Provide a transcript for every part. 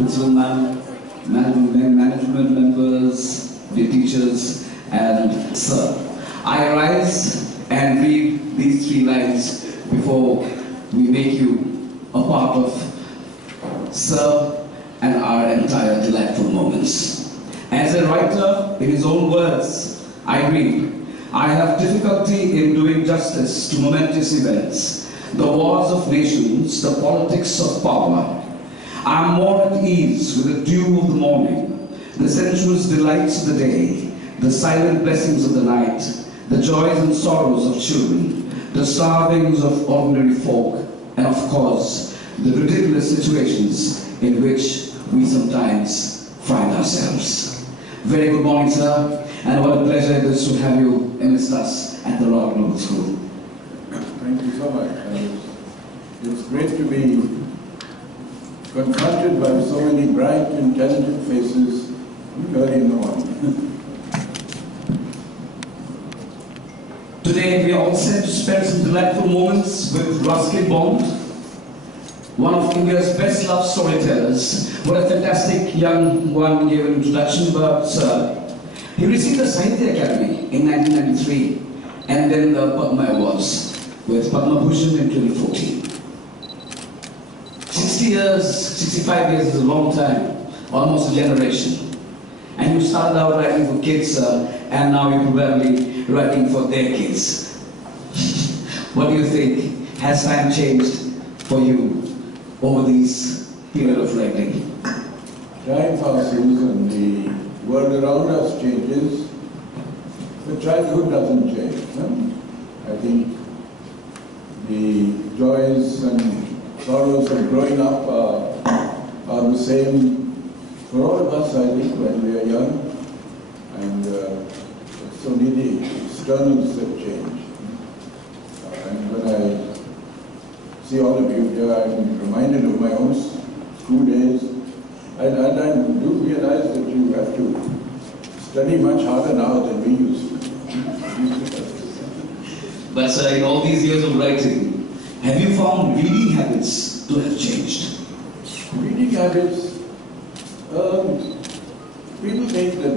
principal management members, the teachers, and sir. I rise and read these 3 lines before we make you a part of Sir and our entire delightful moments. As a writer, in his own words, I read, I have difficulty in doing justice to momentous events, the wars of nations, the politics of power. I am more at ease with the dew of the morning, the sensuous delights of the day, the silent blessings of the night, the joys and sorrows of children, the starvings of ordinary folk, and of course, the ridiculous situations in which we sometimes find ourselves. Very good morning, sir, and what a pleasure it is to have you amidst us at the Royal Global School. Thank you so much. It's great to be confronted by so many bright, intelligent faces early in the morning. Today we are all set to spend some delightful moments with Ruskin Bond, one of India's best loved storytellers. What a fantastic young one gave an introduction, but he received the Sattyakee Academy in 1993 and then the Padma Awards with Padma Bhuyan in 2014. 60 years, 65 years is a long time, almost a generation. And you started out writing for kids and now you're probably writing for their kids. What do you think? Has time changed for you over this period of writing? Time passes and the world around us changes, but childhood doesn't change. No? I think the joys and sorrows of growing up are the same for all of us, I think, when we are young, and it's only the externals that change. And when I see all of you here, I'm reminded of my own school days, and I do realize that you have to study much harder now than we used to. But sir, in all these years of writing, have you found reading habits to have changed? Reading habits, people think that,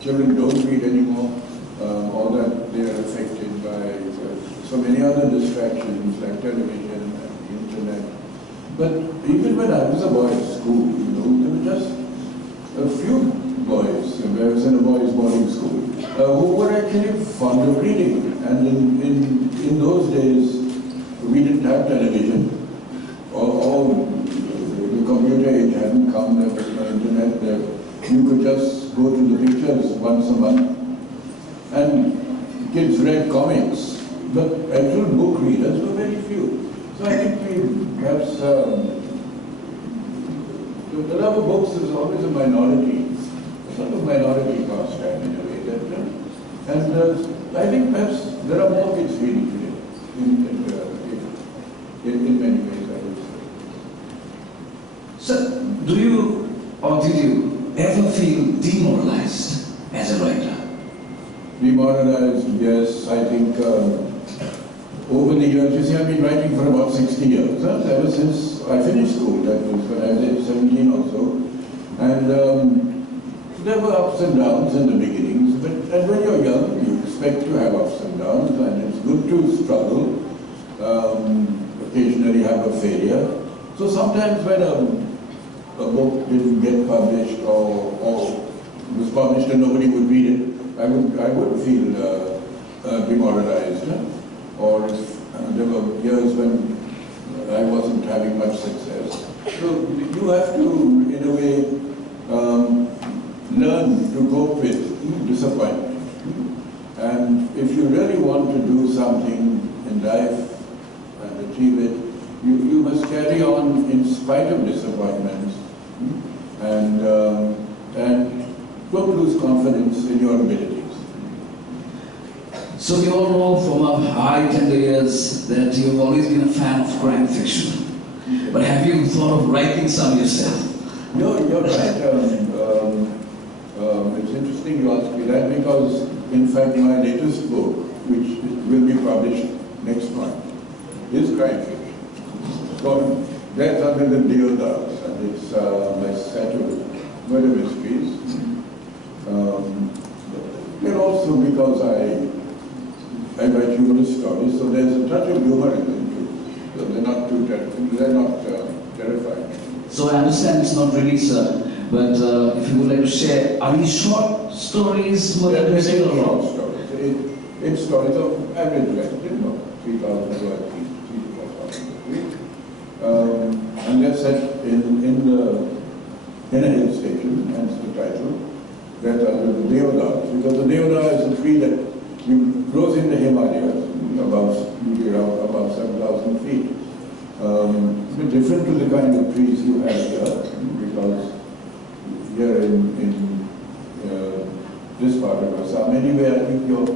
children don't read anymore, or that they are affected by so many other distractions like television and the internet. But even when I was a boy at school, there were just a few boys, and I was in a boys' boarding school, who were actually fond of reading. And in those days, we didn't have television, or the computer age hadn't come, there was no internet, you could just go to the pictures once a month. And kids read comics, but actual book readers were very few. So I think we perhaps, the love of books is always a minority, sort of minority pastime in a way. And I think perhaps there are more kids reading today, in many ways, I would say. So, do you, or did you, ever feel demoralized as a writer? Demoralized, yes. I think over the years, you see, I've been writing for about 60 years, ever since I finished school. That was when I was age 17 or so. And there were ups and downs in the beginnings, and when you're young, you expect to have ups and downs, and it's good to struggle, occasionally have a failure. So sometimes when a book didn't get published or was published and nobody would read it, I would feel demoralized. Or if there were years when I wasn't having much success. So you have to, in a way, learn to cope with disappointment. And if you really want to do something in life and achieve it, you must carry on in spite of disappointments, and don't lose confidence in your abilities. So we all know from our high tender years that you've always been a fan of crime fiction. But have you thought of writing some yourself? No, you're right. It's interesting you ask me that, because in fact my latest book, which will be published next month, is crime fiction. It's called That's under the Deodars, and it's my set of murder mysteries. And also because I write humorous stories, so there's a touch of humor in them too. So they're not terrifying. So I understand it's not released, sir, but if you would like to share, are these short stories, murder mysteries, or short stories? It's stories of average length, 3,000 words each, 3,000 and they're set in a hill station, hence the title. That are the Deodars, because the Deodar is a tree that grows in the Himalayas, about 7,000 feet. It's a bit different to the kind of trees you have here, because here in this part of Assam, anyway, I think your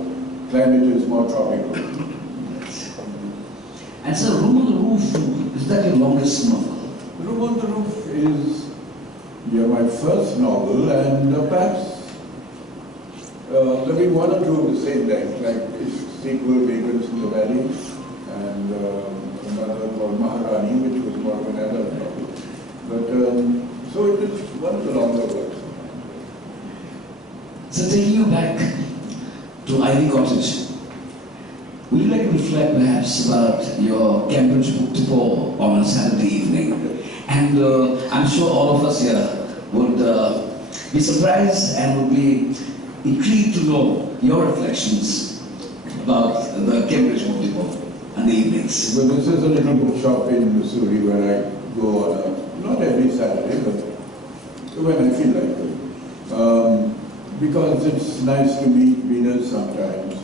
climate is more tropical. And so, Room on the Roof, is that your longest novel? Room on the Roof is my first novel, and perhaps there have been one or two of the same length, like this sequel, Vagrants in the Valley, and another called Maharani, which was more of an adult novel. But so it is one of the longer works. So taking you back to Ivy Cottage, would you like to reflect perhaps about your Cambridge book tour on a Saturday evening? And I'm sure all of us here would be surprised and would be intrigued to know your reflections about the Cambridge book tour and the evenings. Well, this is a little bookshop in Missouri where I go on not every Saturday, but when I feel like it. Because it's nice to meet readers sometimes.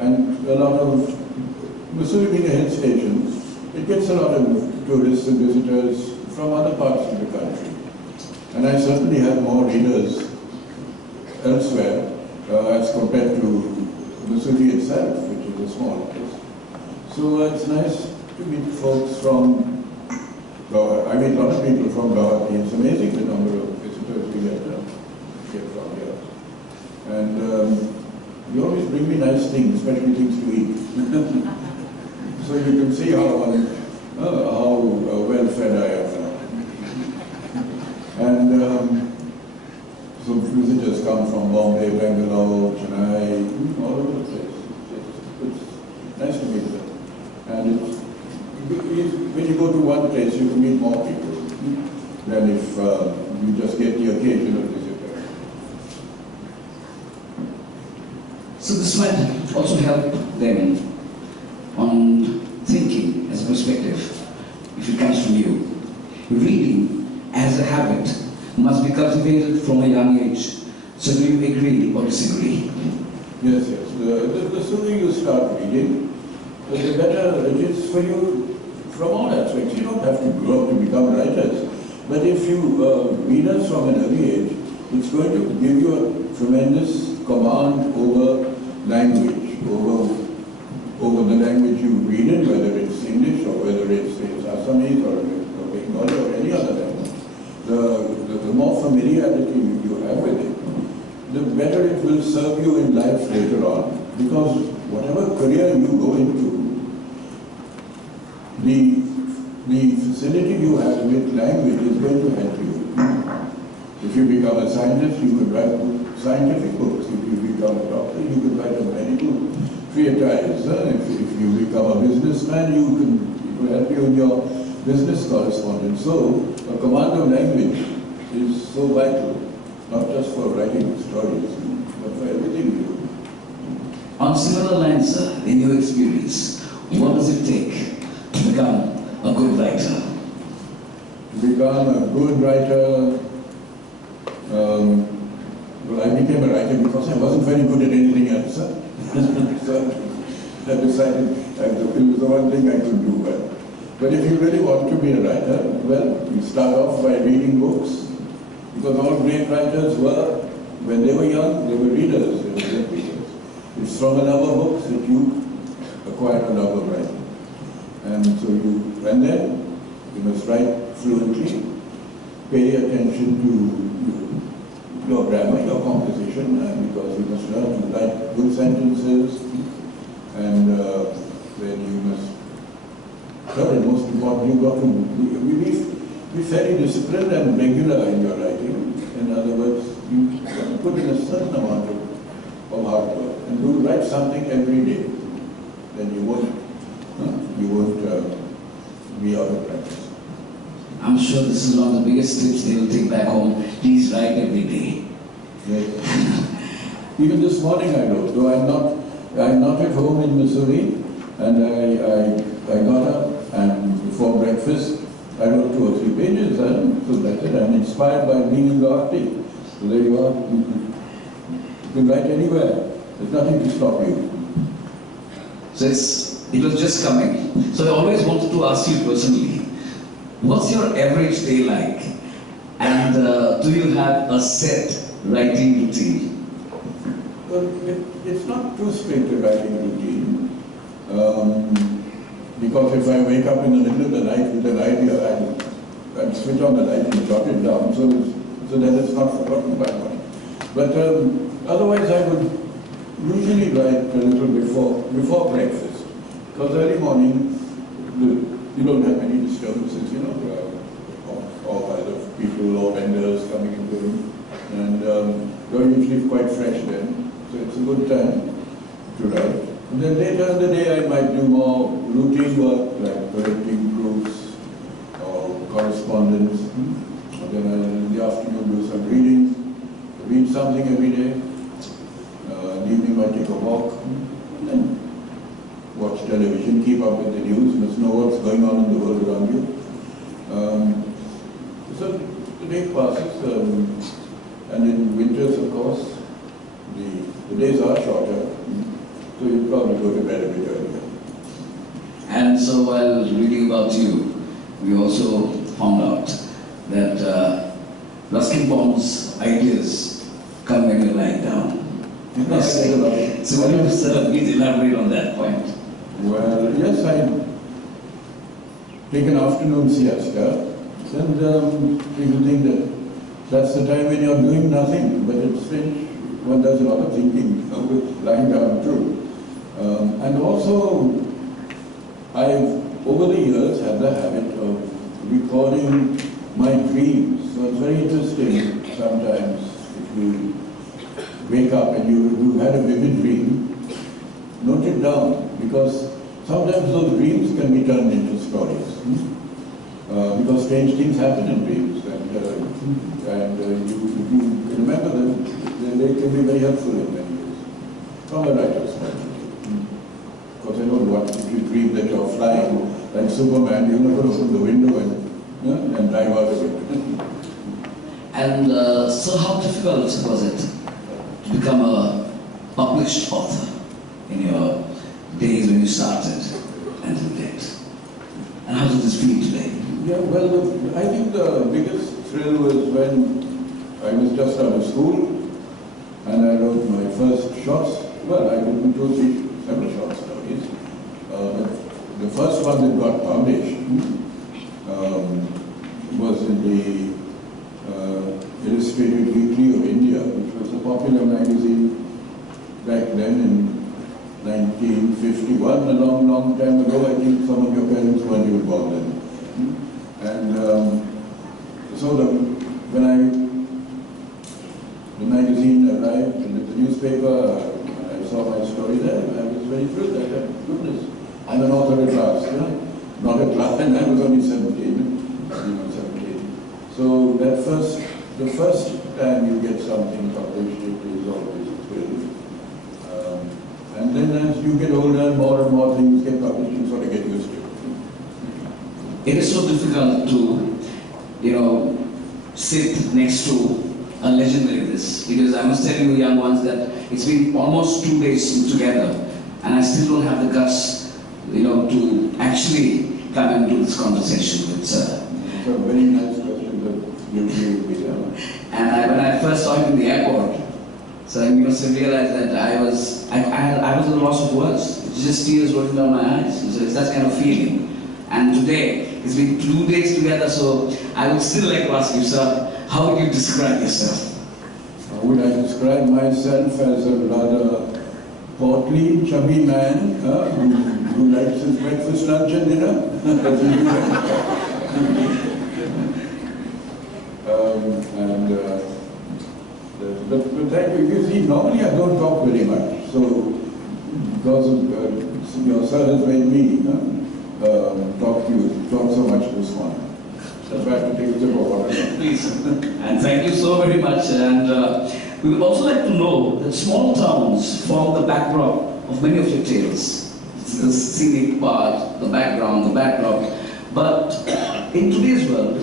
And a lot of, Missouri being a hill station, it gets a lot of tourists and visitors from other parts of the country. And I certainly have more readers elsewhere as compared to Missouri itself, which is a small place. So it's nice to meet folks from Guwahati. I meet a lot of people from Guwahati. It's amazing the number of visitors we get from here. And you always bring me nice things, especially things to eat. So you can see how well fed I am now. And some visitors come from Bombay, Bangalore, Chennai, all over the place. It's nice to meet them. And when you go to one place, you can meet more people than if you just get the occasional visitor. So this might also help them on thinking as a perspective, if it comes from you. Reading as a habit must be cultivated from a young age. So do you agree or disagree? Yes, yes. The sooner you start reading, the better it is for you from all aspects. You don't have to grow up to become writers. But if you read us from an early age, it's going to give you a tremendous command over language, over the language you read in, whether it's English or whether it's Assamese or Bengali or any other language. The more familiarity you have with it, the better it will serve you in life later on. Because whatever career you go into, the facility you have with language is going to help you. If you become a scientist, you could write scientific books. If you become a doctor, you could write a medical treatise. If you become a businessman, it will help you in your business correspondence. So, a command of language is so vital, not just for writing stories, but for everything you do. On similar lines, sir, in your experience, what does it take to become a good writer? To become a good writer, well, I became a writer because I wasn't very good at anything else. So I decided it was the one thing I could do well. But if you really want to be a writer, well, you start off by reading books. Because all great writers were, when they were young, they were readers. They were great readers. It's from a love of books that you acquire a love of writing. And then you must write fluently, pay attention to your grammar, your composition, because you must learn to write good sentences, and then you must Third and most important, you've got to be very disciplined and regular in your writing. In other words, you have to put in a certain amount of hard work and write something every day. Then you won't be out of practice. I'm sure this is one of the biggest tips they will take back home. Please write every day. Yes. Even this morning I wrote, though I'm not at home in Missouri, and I got up and before breakfast I wrote 2 or 3 pages, and so that's it. I'm inspired by being in Guwahati. So there you are. You can write anywhere. There's nothing to stop you. So it was just coming. So I always wanted to ask you personally, what's your average day like? And do you have a set writing routine? Well, it's not too strict a writing routine. Because if I wake up in the middle of the night with an idea, I'll switch on the light and jot it down so that it's not forgotten by morning. But otherwise I would usually write a little before breakfast. Because early morning, you don't have any disturbances, all either people or vendors coming and going. And you're usually quite fresh then, so it's a good time to write. And then later in the day I might do more routine work like correcting proofs or correspondence. And then in the afternoon do some reading, read something every day. In the evening I take a walk, and then watch television, keep up with the news, must know what's going on in the world around you. So the day passes, and in winters, of course, the days are shorter, so you probably go to bed a bit earlier. And so while reading about you, we also found out that Ruskin Bond's ideas come when you're lying down. So will you please elaborate on that point? Well, yes, I take an afternoon siesta, and people think that that's the time when you're doing nothing, but it's strange. One does a lot of thinking with lying down too. And also, I've over the years had the habit of recording my dreams. So it's very interesting sometimes if you wake up and you had a vivid dream, note it down, because sometimes those dreams can be turned into stories. Because strange things happen in dreams, and you remember them, they can be very helpful in many ways. From a writer's point of view. Because I know what, if you dream that you're flying like Superman, you're not going to open the window and dive out of it. And so how difficult was it to become a published author in your days when you started and till date? And how does this feel today? Yeah, well, I think the biggest thrill was when I was just out of school and I wrote my first shorts. Well, I wrote several short stories. But the first one that got published was in the Illustrated Weekly of India, which was a popular magazine back then in 1951, a long, long time ago. I think some of your parents weren't even born then. And so when the magazine arrived and the newspaper, I saw my story there, I was very thrilled. I said, goodness, I'm an author at last, not at last, and I was only 17. So the first time you get something published, it is always a thrill. And then as you get older, more and more things get published, you sort of get used to it. It is so difficult to, sit next to a legend like this, because I must tell you, young ones, that it's been almost 2 days together, and I still don't have the guts, to actually come and do this conversation with Sir. It's a very nice question that you gave me. And when I first saw him in the airport, so you must have realized that I was at a loss of words. It's just tears rolling down my eyes. So it's that kind of feeling. And today, it's been 2 days together, so I would still like to ask you, sir, how would you describe yourself? How would I describe myself? As a rather portly, chubby man who who likes his breakfast, lunch and dinner. But thank you. You see, normally I don't talk very much, so because of, your sir has made me talk so much this morning. That's why I have to take a sip of water. Please. And thank you so very much. And we would also like to know that small towns form the backdrop of many of your tales. It's the scenic part, the background, the backdrop. But in today's world,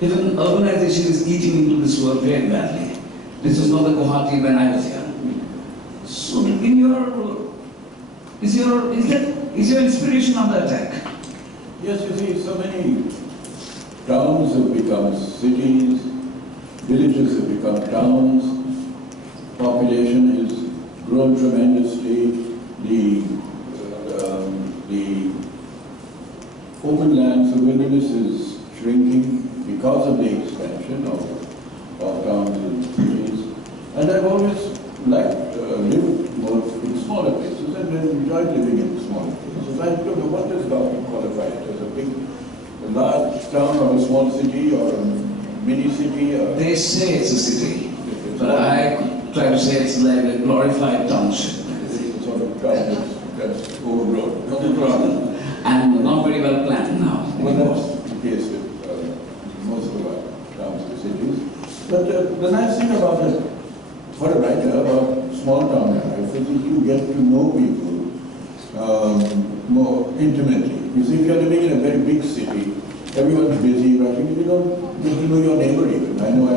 even urbanization is eating into this world very badly. This is not the Guwahati when I was young. So in is your inspiration under attack? Yes, you see, so many towns have become cities, villages have become towns, population has grown tremendously, the open lands, the wilderness is shrinking because of the expansion of towns and cities. And I've always liked lived more in smaller places and enjoyed living in smaller places. I don't know what does government qualify it as a large town or a small city or a mini city? They say it's a city, but I try to say it's like a glorified township. It's a sort of town that's overgrown. And not very well planned now. Well, that's the case with most of our towns and cities. But the nice thing about it, for a writer, about small town life is that you get to know people more intimately. You see, if you're living in a very big city, everyone's busy, rushing, you don't get to know your neighbor even. I know I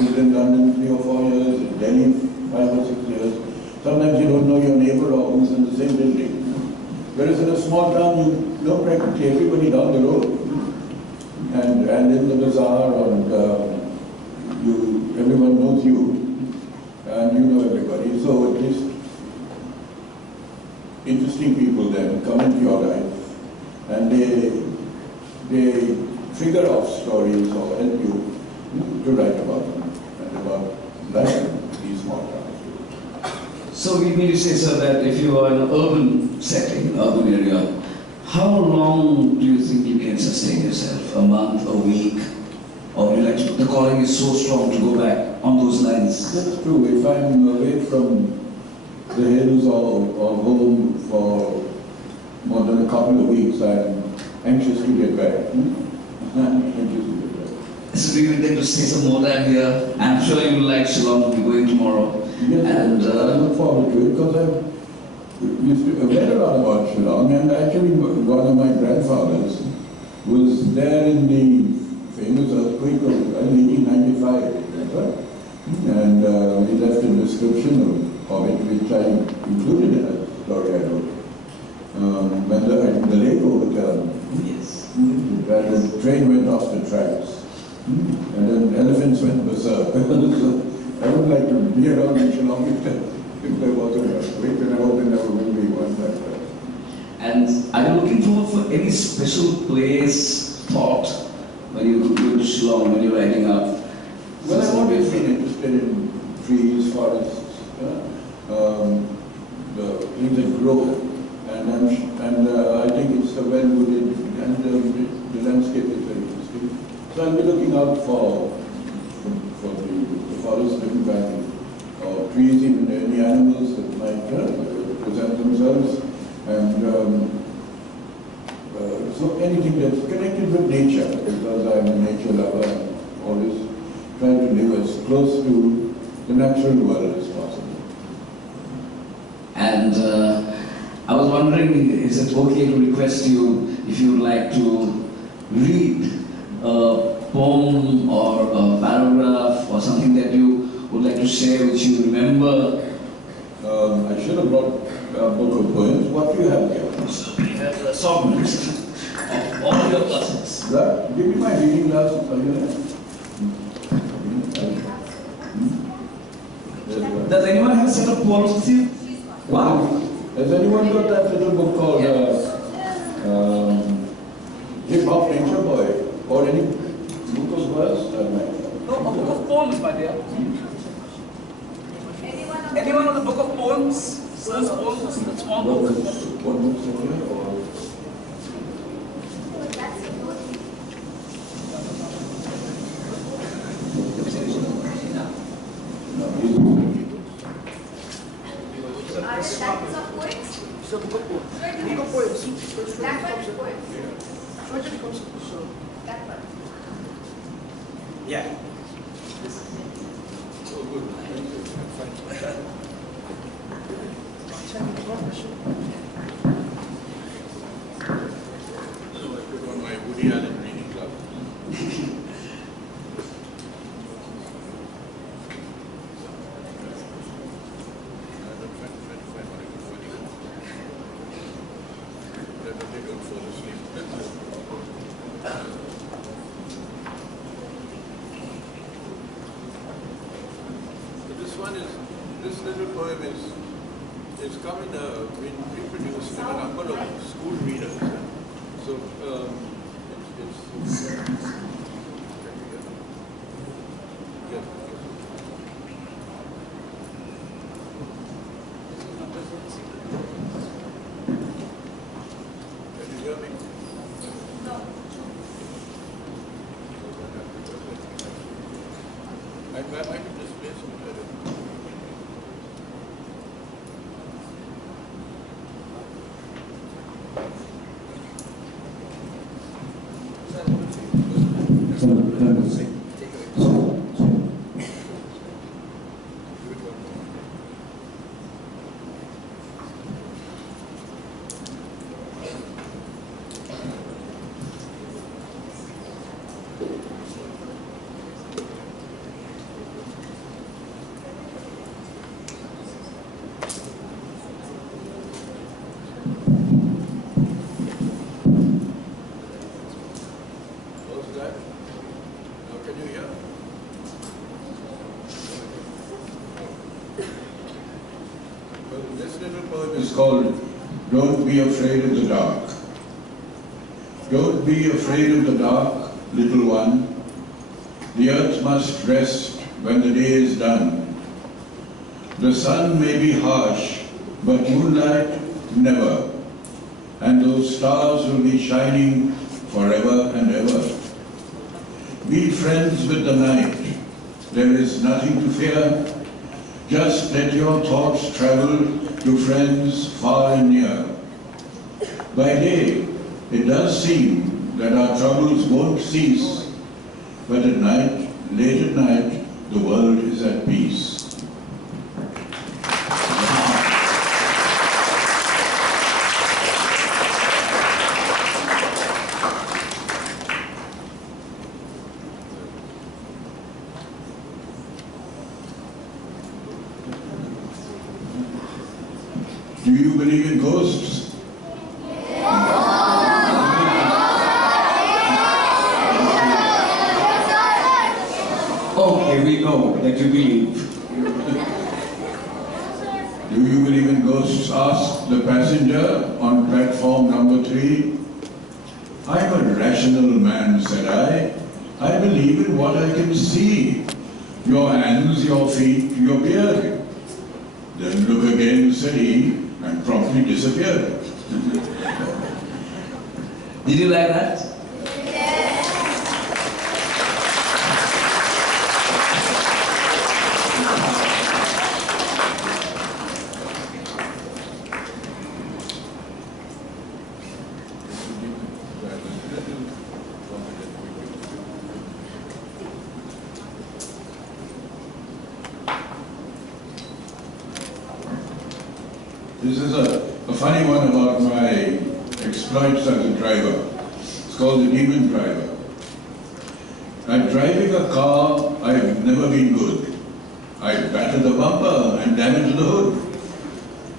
lived in London 3 or 4 years, in Delhi 5 or 6 years. Sometimes you don't know your neighbor or who's in the same building. Whereas in a small town, you know practically everybody down the road. And in the bazaar, and everyone knows you, and you know everybody. So at least interesting people then come into your life, and they figure out stories or help you to write about them and about life in these small towns. So we mean to say, sir, that if you are in an urban setting, urban area, how long do you think you can sustain yourself? A month, a week? Or you like the calling is so strong to go back on those lines? That's true. If I'm away from the hills or home for more than a couple of weeks, I'm anxious to get back. So we will get to stay some more time here. I'm sure you will like Shillong. We'll be going tomorrow. Yes, and I look forward to it because I've read a lot about Shillong, and actually one of my grandfathers was there in the famous earthquake of 1895, remember? And he left a description of it, which I included in a story I wrote. When the lake overturned, Yes. The train went off the tracks, and then elephants went berserk. I would like to be around in Shillong if there was an earthquake, and I hope there never will be one like that. And are you looking forward for any special place, thought, when you go to Shillong, when you're writing up? Well, I've always been interested in trees, forests, the things that grow, and I think it's a well-wooded, and the landscape is very interesting. So I'll be looking out for the forest driven by trees, even any animals that might present themselves, and so anything that's connected with nature, because I'm a nature lover, I'm always trying to live as close to the natural world as possible. And I was wondering, is it okay to request you if you would like to read a poem or a paragraph or something that you would like to share which you remember? I should have brought a book of poems. What do you have here? We have a song list of all your classics. Give me my reading glasses. Are you there? Does anyone have a set of poems with you? Wow. Has anyone got that little book called Hip Hop Nature Boy? Or any book of verse? No, a book of poems, my dear. Anyone on the book of poems? Sir's poems? The small book? What books are here? Or Yeah. Oh, good. So I put on my Woody Allen reading glasses. This little poem is been reproduced in a number of school readers. So it's yeah. Can you hear me? No. I can just play some better. It's called Don't Be Afraid of the Dark. Don't be afraid of the dark, little one. The earth must rest when the day is done. The sun may be harsh, but moonlight never. And those stars will be shining forever and ever. Be friends with the night. There is nothing to fear. Just let your thoughts travel to friends far and near. By day, it does seem that our troubles won't cease, but at night, late at night, the world is at peace. Do you believe in ghosts? Okay, we know that you believe. Do you believe in ghosts? Asked the passenger on platform number 3. I'm a rational man, said I. I believe in what I can see. Your hands, your feet, your beard. Then look again, said he, and promptly disappeared. Did you like that? This is a funny one about my exploits as a driver. It's called the Demon Driver. At driving a car, I've never been good. I batter the bumper and damage the hood.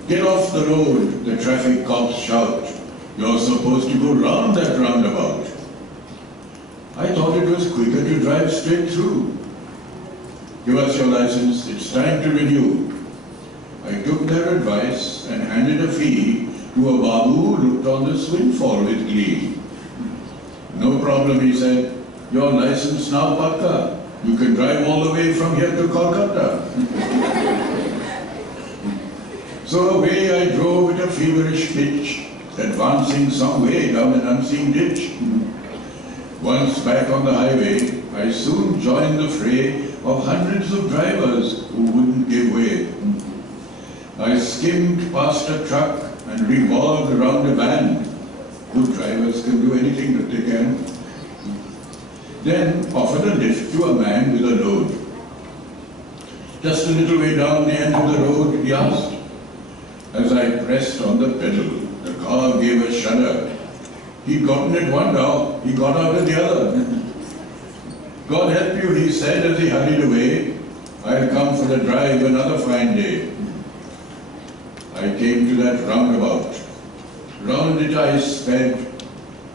Get off the road, the traffic cops shout. You're supposed to go round that roundabout. I thought it was quicker to drive straight through. Give us your license, it's time to renew. I took their advice and handed a fee to a babu who looked on the swingfall with glee. No problem, he said. Your license now pakka. You can drive all the way from here to Kolkata. So away I drove at a feverish pitch, advancing some way down an unseen ditch. Once back on the highway, I soon joined the fray of hundreds of drivers who wouldn't give way. I skimmed past a truck and revolved around a van. Good drivers can do anything that they can. then offered a lift to a man with a load. Just a little way down the end of the road, he asked. As I pressed on the pedal, the car gave a shudder. He'd gotten it one down, he got out of the other. God help you, he said as he hurried away. I'll come for the drive another fine day. I came to that roundabout. Round it I sped,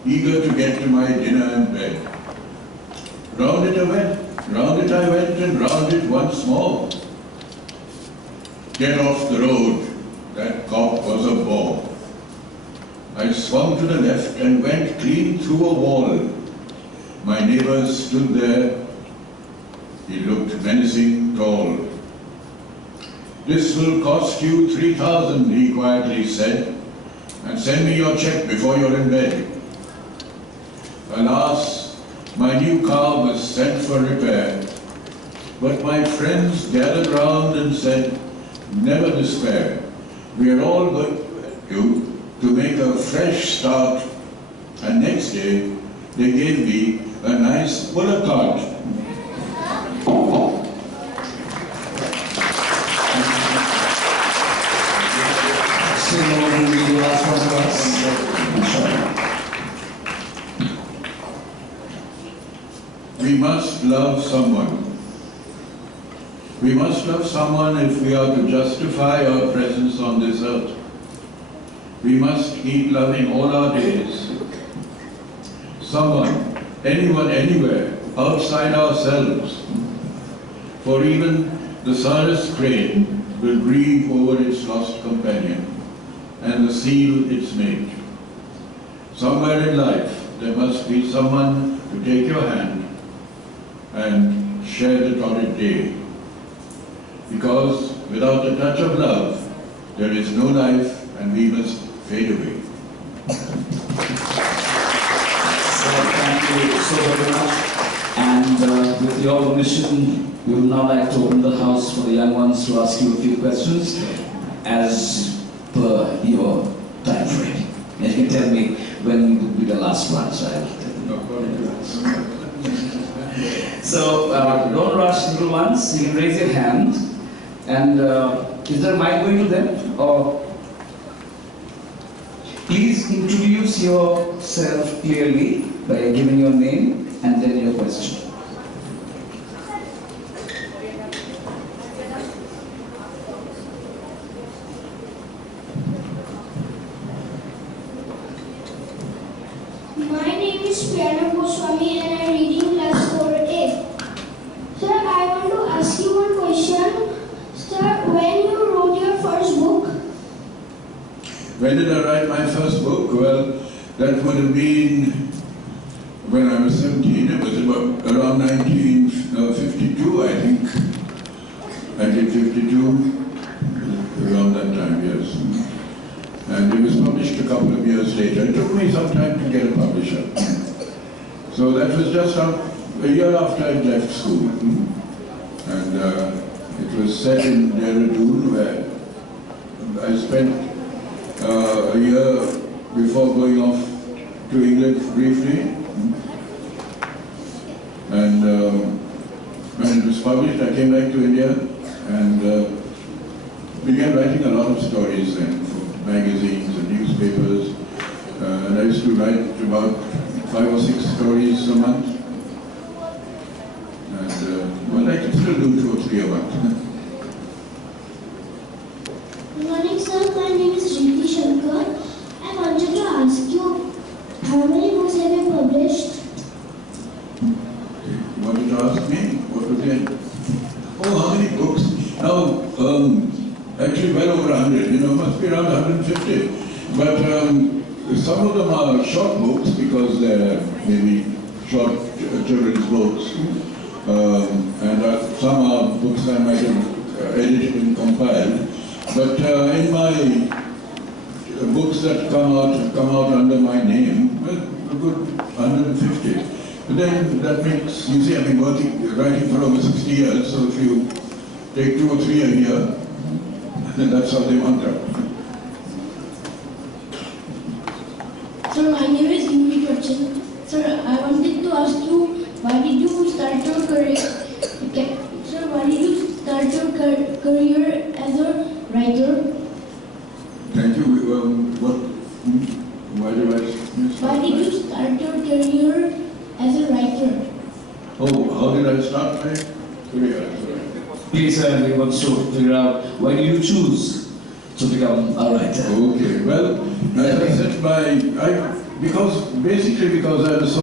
eager to get to my dinner and bed. Round it I went, and round it once more. Get off the road, that cop was a bore. I swung to the left and went clean through a wall. My neighbor stood there. He looked menacing tall. This will cost you 3,000, he quietly said, and send me your check before you're in bed. Alas, my new car was sent for repair, but my friends gathered round and said, never despair. We are all going to help you to make a fresh start. And next day, they gave me a nice bullock cart. We must love someone. We must love someone if we are to justify our presence on this earth. We must keep loving all our days. Someone, anyone, anywhere, outside ourselves. For even the saddest crane will grieve over its lost companion and the seal its mate. Somewhere in life, there must be someone to take your hand and share the torrid day. Because without the touch of love, there is no life and we must fade away. So thank you so very much. And with your permission, we would now like to open the house for the young ones to ask you a few questions as per your time frame. And you can tell me when will be the last one, so I will tell you. So don't rush, little ones. You can raise your hand. And is there a mic going to them? Or please introduce yourself clearly by giving your name and then your question. My name is Priyana Goswami and I am reading class 4A. Sir, I want to ask you one question. Sir, when you wrote your first book? When did I write my first book? Well, that would have been when I was 17. It was about around 1952, I think. 1952, around that time, yes. And it was published a couple of years later. It took me some time to get a publisher. So that was just a year after I left school. And it was set in Dehradun, where I spent a year before going off to England briefly. And when it was published, I came back to India and began writing a lot of stories then for magazines and newspapers. And I used to write about 5 or 6 stories a month. And well, I can still do 2 or 3 a month. Good morning, sir. My name is Riddhi Shankar. I wanted to ask you, how many books have you published? You wanted to ask me? What was it? Oh, how many books? Now, actually well over 100, must be around 150. But some of them are short books because they're maybe short children's books. And some are books I might have edited and compiled. But in my books that come out under my name, well, a good 150. But then that makes, you see, I've been writing for over 60 years, so if you take 2 or 3 a year, then that's how they want up. Sir, my name is Yuri Bachchan. Sir, I wanted to ask you, why did you start your career? Sir, why did you start your career as a writer? Thank you. Why did Why did you start your career as a writer? Oh, how did I start my career as a writer? Please, sir, we want to figure out why did you choose to become a writer? Okay, well, as I said, because I was so